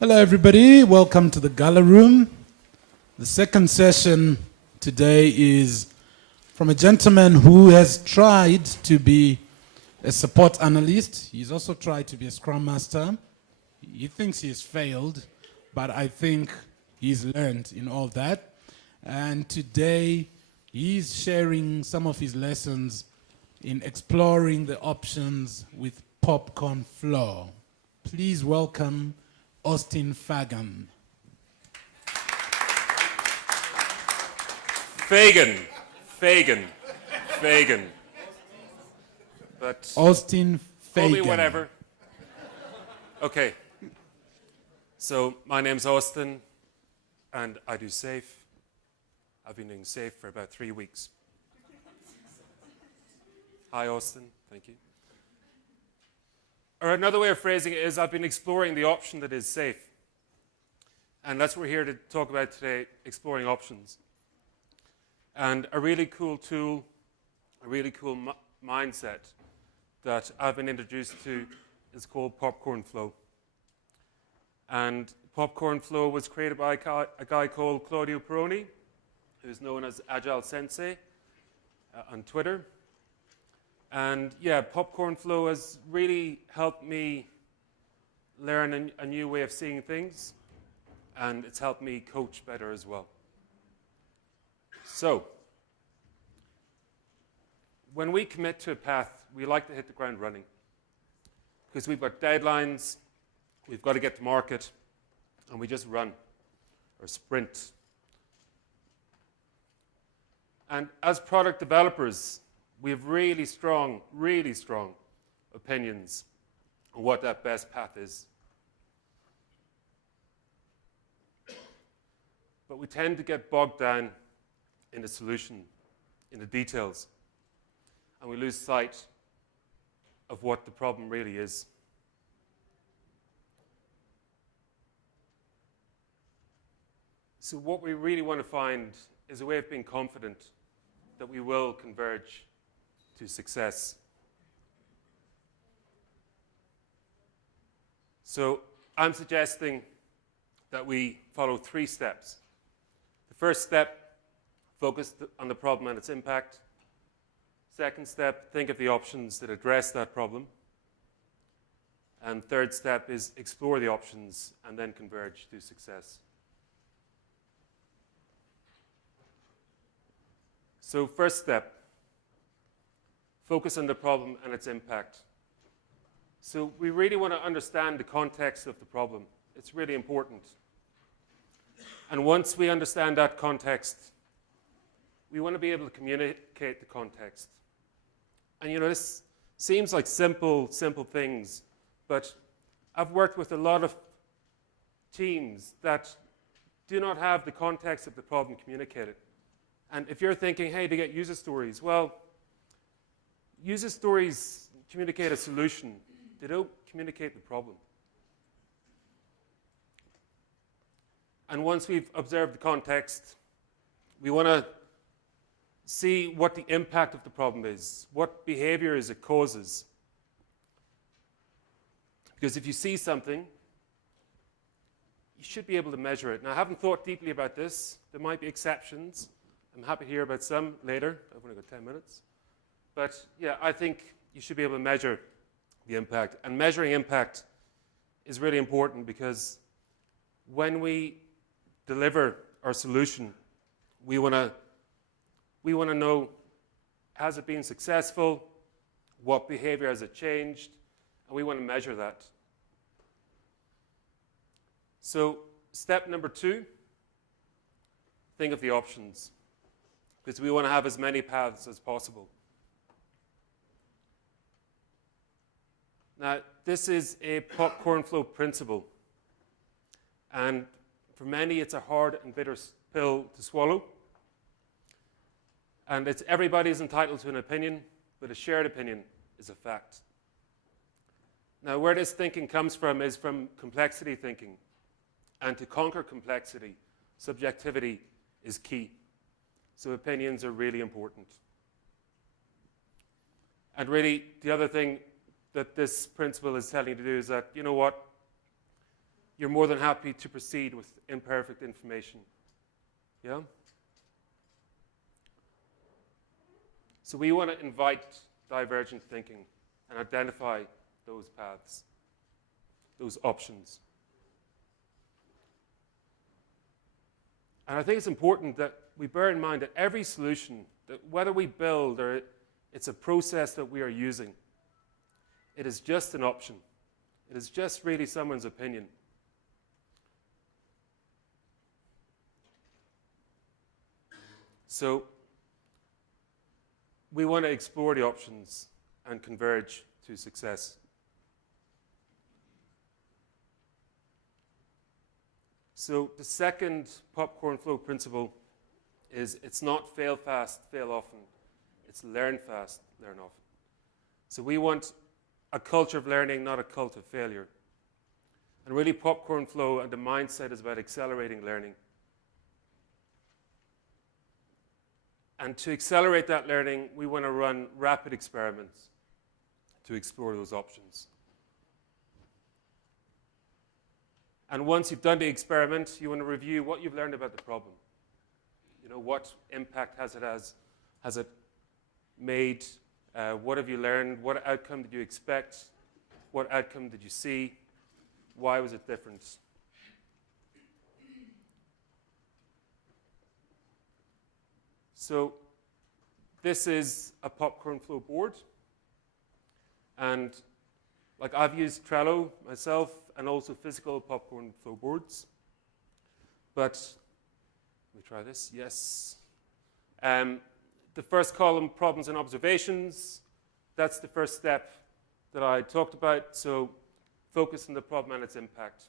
Hello, everybody. Welcome to the Gala Room. The second session today is from a gentleman who has tried to be a support analyst. He's also tried to be a Scrum Master. He thinks he's failed, but I think he's learned in all that. And today, he's sharing some of his lessons in exploring the options with PopcornFlow. Please welcome Austin Fagan. Fagan. But Austin Fagan. call me whatever. Okay. So my name's Austin, and I do SAFe. I've been doing SAFe for about 3 weeks. Hi, Austin. Thank you. Or another way of phrasing it is I've been exploring the option that is SAFe. And that's what we're here to talk about today, exploring options. And a really cool tool, a really cool mindset that I've been introduced to is called PopcornFlow. And PopcornFlow was created by a guy called Claudio Peroni, who's known as Agile Sensei on Twitter. And yeah, PopcornFlow has really helped me learn a new way of seeing things, and it's helped me coach better as well. So, when we commit to a path, we like to hit the ground running, because we've got deadlines, we've got to get to market, and we just run or sprint. And as product developers, we have really strong opinions on what that best path is. But we tend to get bogged down in the solution, in the details, and we lose sight of what the problem really is. So what we really want to find is a way of being confident that we will converge to success. So I'm suggesting that we follow 3 steps. The first step, focus on the problem and its impact. Second step, think of the options that address that problem. And third step is explore the options and then converge to success. So first step, focus on the problem and its impact. So we really want to understand the context of the problem. It's really important. And once we understand that context, we want to be able to communicate the context. And this seems like simple things, but I've worked with a lot of teams that do not have the context of the problem communicated. And if you're thinking, hey, to get user stories, well, user stories communicate a solution. They don't communicate the problem. And once we've observed the context, we want to see what the impact of the problem is, what behaviors it causes. Because if you see something, you should be able to measure it. Now, I haven't thought deeply about this. There might be exceptions. I'm happy to hear about some later. I've only got 10 minutes. But yeah, I think you should be able to measure the impact. And measuring impact is really important because when we deliver our solution, we want to know, has it been successful? What behavior has it changed? And we want to measure that. So step number 2, think of the options, because we want to have as many paths as possible. Now, this is a PopcornFlow principle. And for many, it's a hard and bitter pill to swallow. And it's everybody's entitled to an opinion, but a shared opinion is a fact. Now, where this thinking comes from is from complexity thinking. And to conquer complexity, subjectivity is key. So opinions are really important. And really, the other thing that this principle is telling you to do is that, you know what? you're more than happy to proceed with imperfect information. Yeah? So we want to invite divergent thinking and identify those paths, those options. And I think it's important that we bear in mind that every solution, that whether we build or it's a process that we are using, it is just an option. It is just really someone's opinion. So we want to explore the options and converge to success. So the second PopcornFlow principle is it's not fail fast, fail often. It's learn fast, learn often. So we want a culture of learning, not a cult of failure. And really PopcornFlow and the mindset is about accelerating learning. And to accelerate that learning, we want to run rapid experiments to explore those options. And once you've done the experiment, you want to review what you've learned about the problem. You know, what impact has it made? What have you learned? What outcome did you expect? What outcome did you see? Why was it different? So this is a PopcornFlow board. And like I've used Trello myself and also physical PopcornFlow boards. But let me try this. Yes. The first column, problems and observations. That's the first step that I talked about. So focus on the problem and its impact.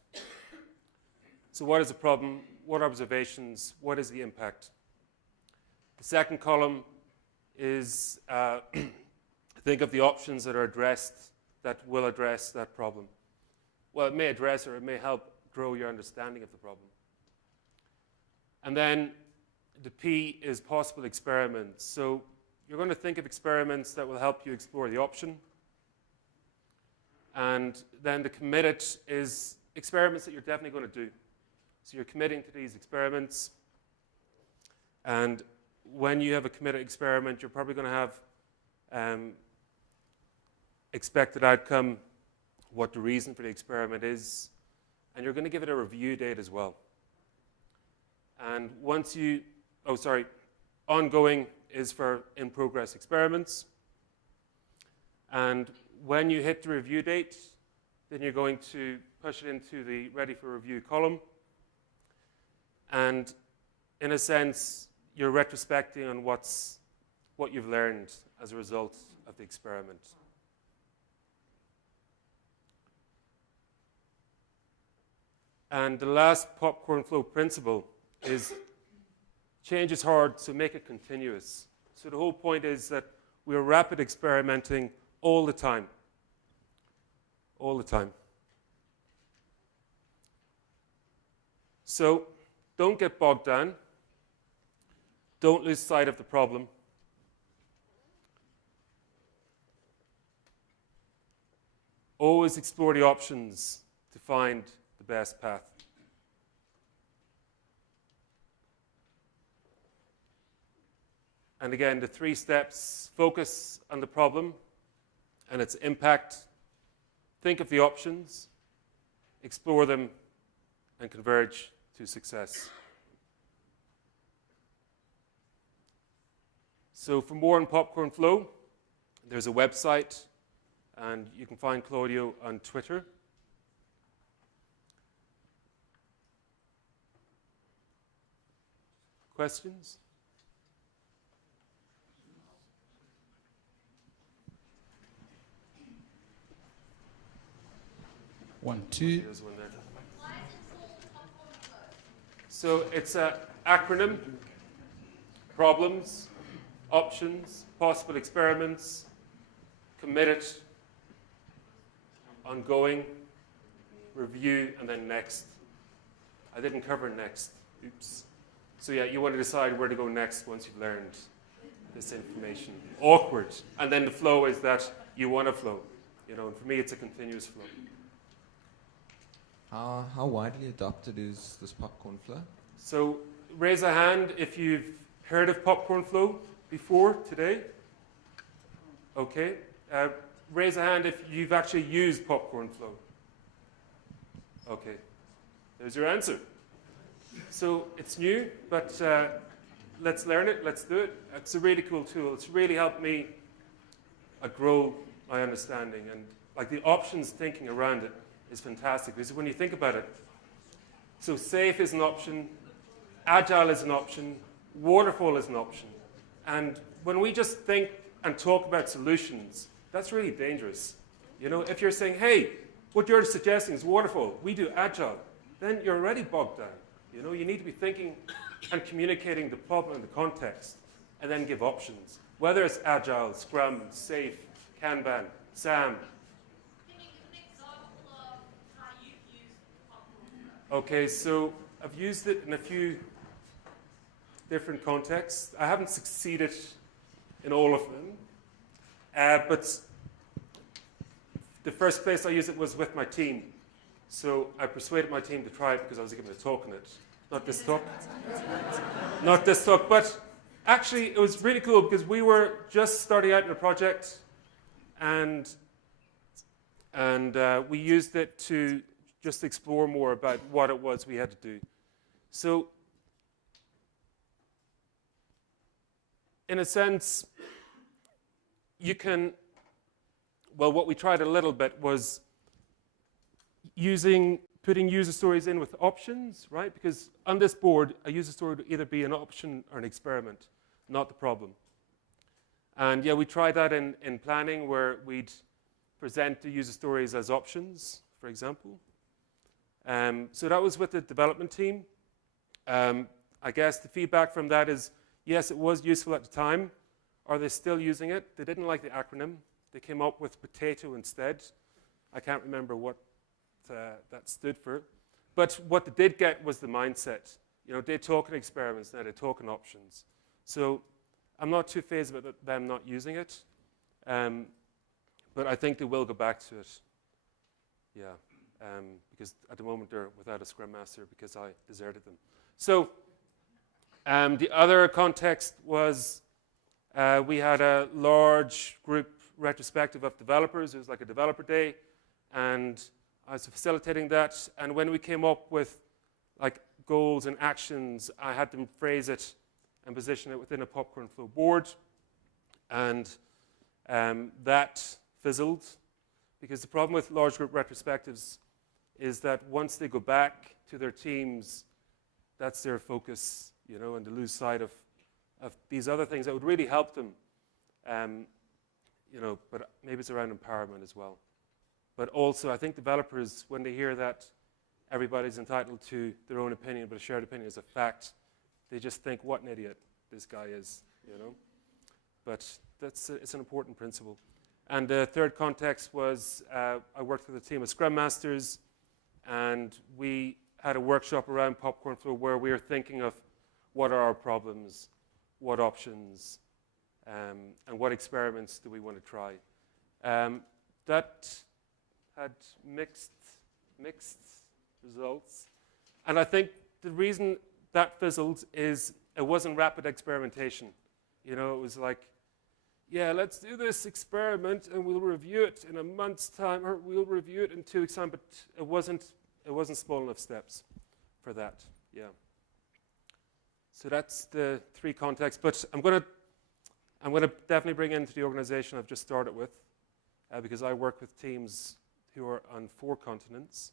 So what is the problem? What are observations? What is the impact? The second column is think of the options that are addressed, that will address that problem. Well, it may address or it may help grow your understanding of the problem. And then the P is possible experiments. So you're going to think of experiments that will help you explore the option. And then the committed is experiments that you're definitely going to do. So you're committing to these experiments. And when you have a committed experiment, you're probably going to have expected outcome, what the reason for the experiment is, and you're going to give it a review date as well. And once you, ongoing is for in-progress experiments. And when you hit the review date, then you're going to push it into the ready for review column. And in a sense, you're retrospecting on what you've learned as a result of the experiment. And the last PopcornFlow principle is change is hard, so make it continuous. So the whole point is that we're rapid experimenting all the time. All the time. So don't get bogged down. Don't lose sight of the problem. Always explore the options to find the best path. And again, the 3 steps: focus on the problem and its impact, think of the options, explore them, and converge to success. So for more on PopcornFlow, there's a website, and you can find Claudio on Twitter. Questions? One, two. There's one there. So it's an acronym: problems, options, possible experiments, committed, ongoing, review, and then next. I didn't cover next. Oops. So yeah, you want to decide where to go next once you've learned this information. Awkward. And then the flow is that you want to flow. You know, and for me, it's a continuous flow. How widely adopted is this PopcornFlow? So raise a hand if you've heard of PopcornFlow before today. Okay. Raise a hand if you've actually used PopcornFlow. Okay. There's your answer. So it's new, but let's learn it. Let's do it. It's a really cool tool. It's really helped me grow my understanding, and like the options thinking around it is fantastic, because when you think about it, so safe is an option, agile is an option, waterfall is an option, and when we just think and talk about solutions, that's really dangerous. You know, if you're saying, hey, what you're suggesting is waterfall, we do agile, then you're already bogged down. You know, you need to be thinking and communicating the problem and the context, and then give options. Whether it's agile, Scrum, safe, Kanban, SAM. Can you give an example of how you've used PopcornFlow? Okay, so I've used it in a few different contexts. I haven't succeeded in all of them, but the first place I used it was with my team. So I persuaded my team to try it because I was giving a talk on it. Not this talk. Not this talk, but actually it was really cool because we were just starting out in a project, and we used it to just explore more about what it was we had to do. So in a sense, you can, well, what we tried a little bit was putting user stories in with options, right? Because on this board, a user story would either be an option or an experiment, not the problem. And yeah, we tried that in planning, where we'd present the user stories as options, for example. So that was with the development team. I guess the feedback from that is, yes, it was useful at the time. Are they still using it? They didn't like the acronym. They came up with potato instead. I can't remember what that stood for. But what they did get was the mindset. You know, they talk in experiments, now they talk in options. So I'm not too phased about them not using it. But I think they will go back to it. Yeah. Because at the moment they're without a Scrum Master because I deserted them. So the other context was we had a large group retrospective of developers. It was like a developer day, and I was facilitating that. And when we came up with like goals and actions, I had them phrase it and position it within a PopcornFlow board, and that fizzled, because the problem with large group retrospectives is that once they go back to their teams, that's their focus, you know, and they lose sight of these other things that would really help them, you know, but maybe it's around empowerment as well. But also, I think developers, when they hear that everybody's entitled to their own opinion, but a shared opinion is a fact, they just think, what an idiot this guy is, you know. But it's an important principle. And the third context was I worked with a team of Scrum Masters, and we had a workshop around PopcornFlow where we were thinking of what are our problems, what options, and what experiments do we want to try. That had mixed results. And I think the reason that fizzled is it wasn't rapid experimentation. You know, it was like, yeah, let's do this experiment and we'll review it in a month's time, or we'll review it in 2 weeks' time, but it wasn't small enough steps for that, yeah. So that's the 3 contexts, but I'm gonna definitely bring into the organization I've just started with, because I work with teams who are on 4 continents,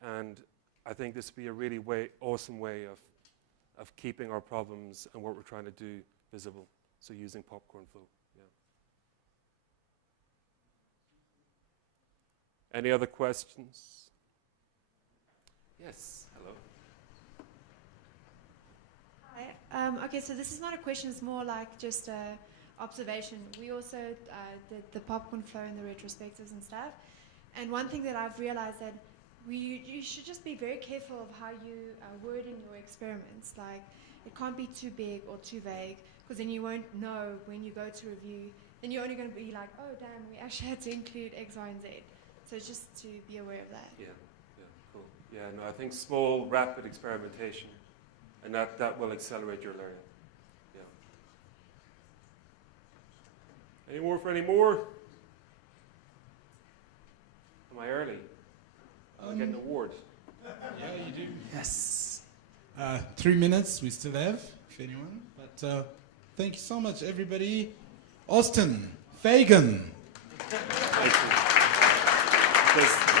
and I think this would be a really awesome way of keeping our problems and what we're trying to do visible, so using PopcornFlow. Any other questions? Yes, hello. Hi. Okay, so this is not a question, it's more like just an observation. We also did the PopcornFlow and the retrospectives and stuff. And one thing that I've realized that you should just be very careful of how you word in your experiments. Like, it can't be too big or too vague, because then you won't know when you go to review. Then you're only going to be like, oh, damn, we actually had to include X, Y, and Z. So just to be aware of that. Yeah, cool. Yeah, no, I think small, rapid experimentation, and that will accelerate your learning. Yeah. Any more for any more? Am I early? Am I getting an award? Yeah, you do. Yes. 3 minutes we still have, if anyone. But thank you so much, everybody. Austin Fagan. Thank you.